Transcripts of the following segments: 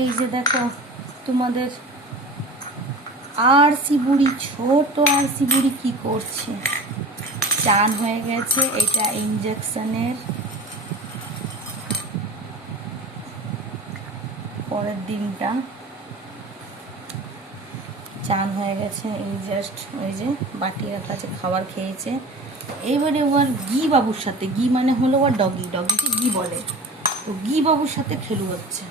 এই যে দেখো তোমাদের আরসি বুড়ি, ছোট আরসি বুড়ি কি করছে। চান হয়ে গেছে, এটা ইঞ্জেকশনের পরের দিনটা। চান হয়ে গেছে, এই জাস্ট ওই যে বাটি রাখা আছে, খাবার খেয়েছে। এইবারে ওর গি বাবুর সাথে, গি মানে হলো ওর ডগি, ডগিকে গি বলে, তো গি বাবুর সাথে খেলু হচ্ছে।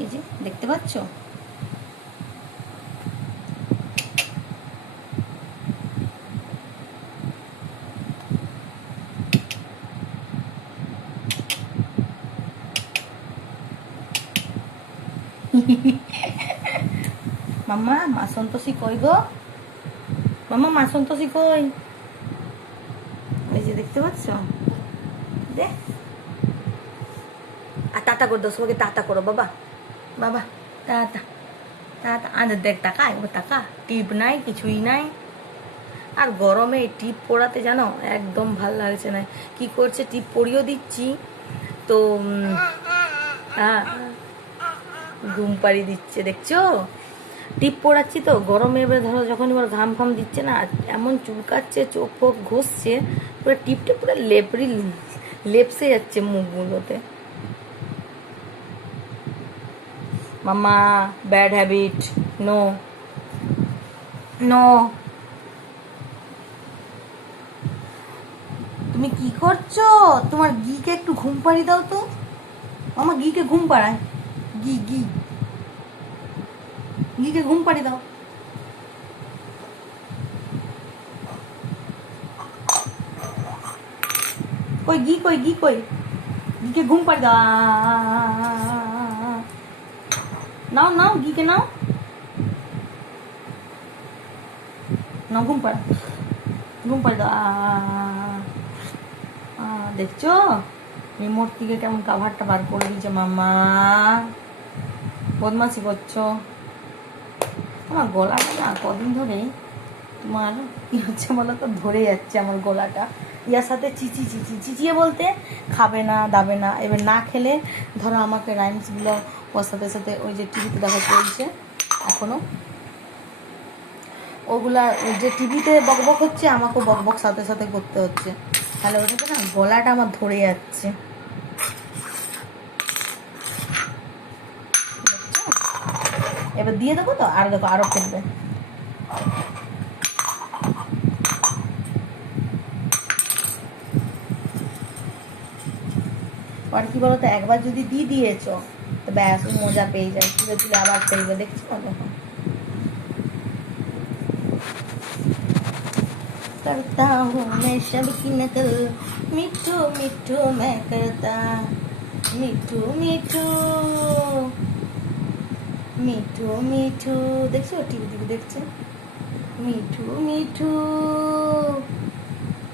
এই যে দেখতে পাচ্ছ। মাম্মা মা সন্তোষী কই গো, মাম্মা মা সন্তোষী কই। এই যে দেখতে পাচ্ছ, দে আর টাটা করে দাও সবাইকে, টাটা করো বাবা, বাবা টাটা টাটা। আরে দেখ টাকা, একবার টাকা, টিপ নাই কিছুই নাই। আর গরমে টিপ পড়াতে জানো একদম ভাল লাগছে না। কি করছে, টিপ পরিয়েও দিচ্ছি তো হ্যাঁ ঘুম পাড়ি দিচ্ছে, দেখছো। টিপ পড়াচ্ছি তো গরমে, এবার ধরো যখন এবার ঘাম ফাম দিচ্ছে না, এমন চুলকাচ্ছে, চোখ ফোক ঘষছে, পুরো টিপটা পুরো লেপসে যাচ্ছে মুখগুলোতে। মাম্মা ব্যাড হ্যাবিট, নো নো। তুমি কি করছো, তোমার গিকে একটু ঘুম পাড়ি দাও তো। মামা গিকে ঘুম পাড়ায়, গি গি গিকে ঘুম পাড়ি দাও। কই গি, কই গি, কই গিকে ঘুম পাড়ি দাও। নাও নাও গিকে নাও, নাও ঘুম পাড়া, ঘুম পাড়ি দাও। দেখছো রিমোট থেকে কেমন কাভারটা বার করে দিয়েছে। মামা বদমাসি করছো। আমার গলাটা না কদিন ধরেই তোমার কি হচ্ছে বলো তো, ধরে যাচ্ছে আমার গলাটা। ইয়ার সাথে চিচি চিচি চিচিয়ে বলতে খাবে না দাবে না, এবার না খেলে ধরো আমাকে রাইমসগুলো ওর সাথে সাথে ওই যে টিভিতে দেখা চলছে এখনো, ওগুলা যে টিভিতে বকবক হচ্ছে আমাকেও বকবক সাথে সাথে করতে হচ্ছে। তাহলে ওটাতে না গলাটা আমার ধরে যাচ্ছে। এবার দিয়ে দেবো তো, আর দেখো আরো খেলবে। আর কি বলতো, একবার যদি দিয়ে দিয়েছ তো ব্যাস মজা পেয়ে যায়, তুলে তুলে আবার খেলবে, দেখছো দেখো। करता हूँ मैं सबकी नकल, मिठू मिठू मैं करता, मिठू मिठू মিঠু মিঠু। দেখছো টিভি টিভি দেখছে, মিঠু মিঠু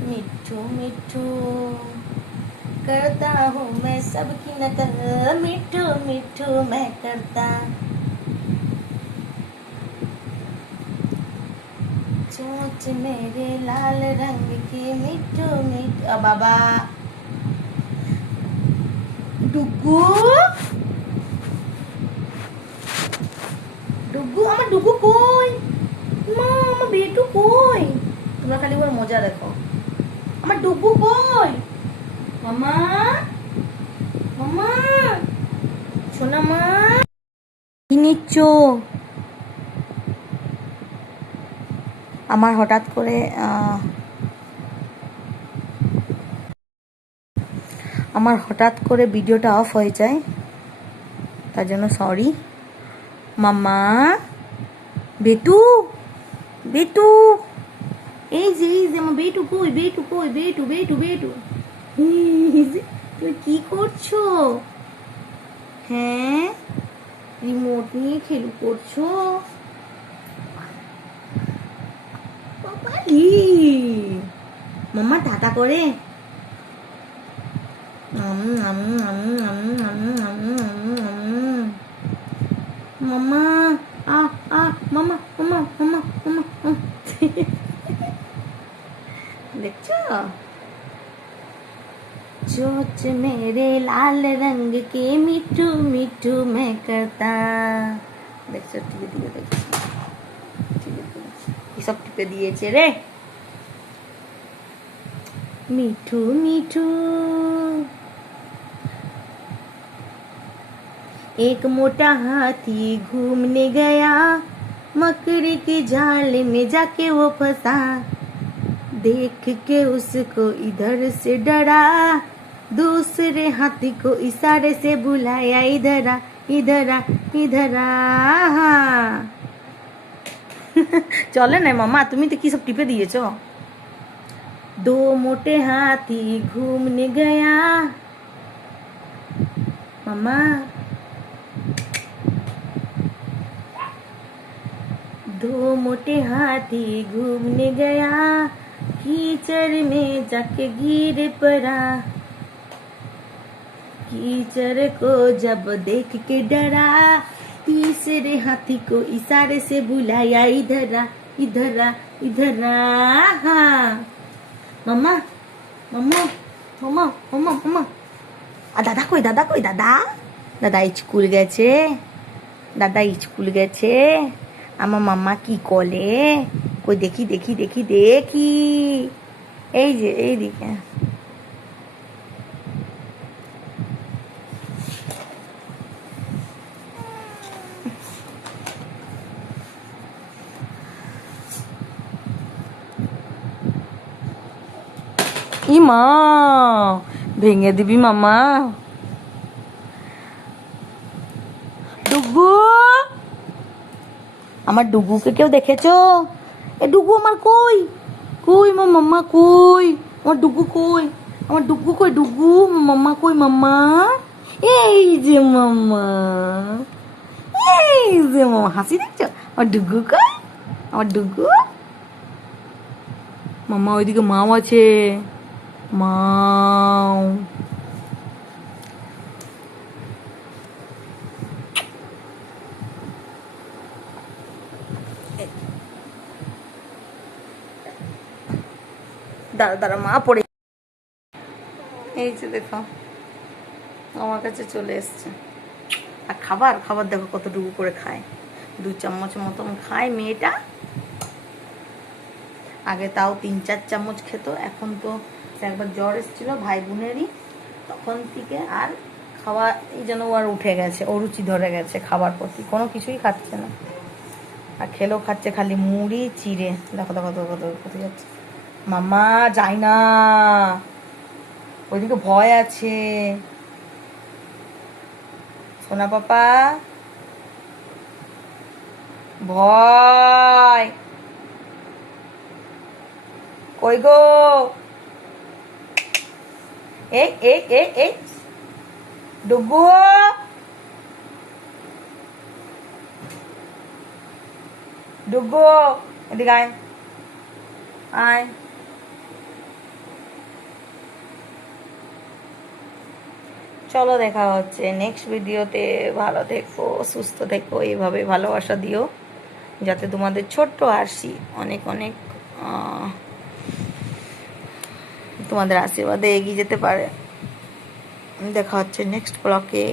মিঠু মিঠু करता हूँ मैं सबकी नकल, मिठू मिठू मैं करता। चोंच मेरे लाल रंग की मिठू मिठू। बाबा डुगू ডুগু, আমার ডুগু কই, মা আমার বেটু কই। তোমরা খালি ওর মজা দেখো, আমার ডুগু কই। মামা মামা সোনা মা কি নিচ্ছ। আমার হঠাৎ করে ভিডিওটা অফ হয়ে যায়, তার জন্য সরি। মামা বেটু বেটু, এই যে আমার বেটু কই, বেটু কই, বেটু বেটু বেটু। তুমি কি করছো, হ্যাঁ রিমোট নিয়ে খেলু করছো। মাম্মা টাটা করে। মাম্মা মামা মামা মামা মামা। দেখছো, चोंच मेरे लाल रंग के मिठू मिठू मैं करता। দেখছো টিপে দিয়ে দেখছি সব টিপে দিয়েছে রে। মিঠু মিঠू एक मोटा हाथी घूमने गया, मकड़ी की जाल में जाके वो फंसा। देख के उसको इधर से डरा, दूसरे हाथी को इशारे से बुलाया, इधर आ इधर आ इधर आ। চলে না মামা, তুমি তো কি সব টিপে দিয়েছো। दो मोटे हाथी घूमने गया मामा, दो मोटे हाथी घूमने गया, कीचड़ में जाके गिर पड़ा। कीचड़ को जब देख के डरा, तीसरे हाथी को इशारे से बुलाया, इधर आ इधर आ इधर आ। मामा मामा मामा मामा मामा দাদা কই দাদা কই দাদা, দাদা স্কুল গেছে, দাদা স্কুল গেছে। আমার মাম্মা কি করে কই দেখি দেখি দেখি দেখি, এই যে এইদিকে। ই মা ভেঙে দিবি মামা। ডুগু, আমার ডুগুকে কেউ দেখেছো? এ ডুগু আমার কই কই মা মাম্মা কই, আমার ডুগু কই, আমার ডুগু কই, ডুগু মাম্মা কই, মাম্মা এই যে মাম্মা, এই যে মামা হাসি দেখছো, আমার ডুগু কই, আমার ডুগু। মাম্মা ওইদিকে মাও আছে, মাও। দাঁড়া দাঁড়া মা পড়ে, এই যে দেখো আমার কাছে চলে এসছে। আর খাবার খাবার দেখো কতটুকু করে খায়, 2 চামচ মতন খায় মেয়েটা। আগে তাও 3-4 চামচ খেত, এখন তো একবার জ্বর এসেছিল ভাই বোনেরই, তখন থেকে আর খাওয়া এই যেন আর উঠে গেছে, অরুচি ধরে গেছে খাবার প্রতি, কোনো কিছুই খাচ্ছে না। আর খেলেও খাচ্ছে খালি মুড়ি চিড়ে। দেখো দেখো দেখো দেখো কোথায় যাচ্ছে মাম্মা, যাই না ওইদিকে, ভয় আছে সোনা পাপা, ভয়। কই গো, এই এই এই এই ডুগু, ডুগু এদিকে আয় আয়। চলো দেখা হচ্ছে নেক্সট ভিডিওতে। ভালো থেকো, সুস্থ থেকো, এইভাবে ভালোবাসা দিও যাতে তোমাদের ছোট্ট আরশি অনেক অনেক তোমাদের আশীর্বাদে এগিয়ে যেতে পারে। দেখা হচ্ছে নেক্সট ব্লকে।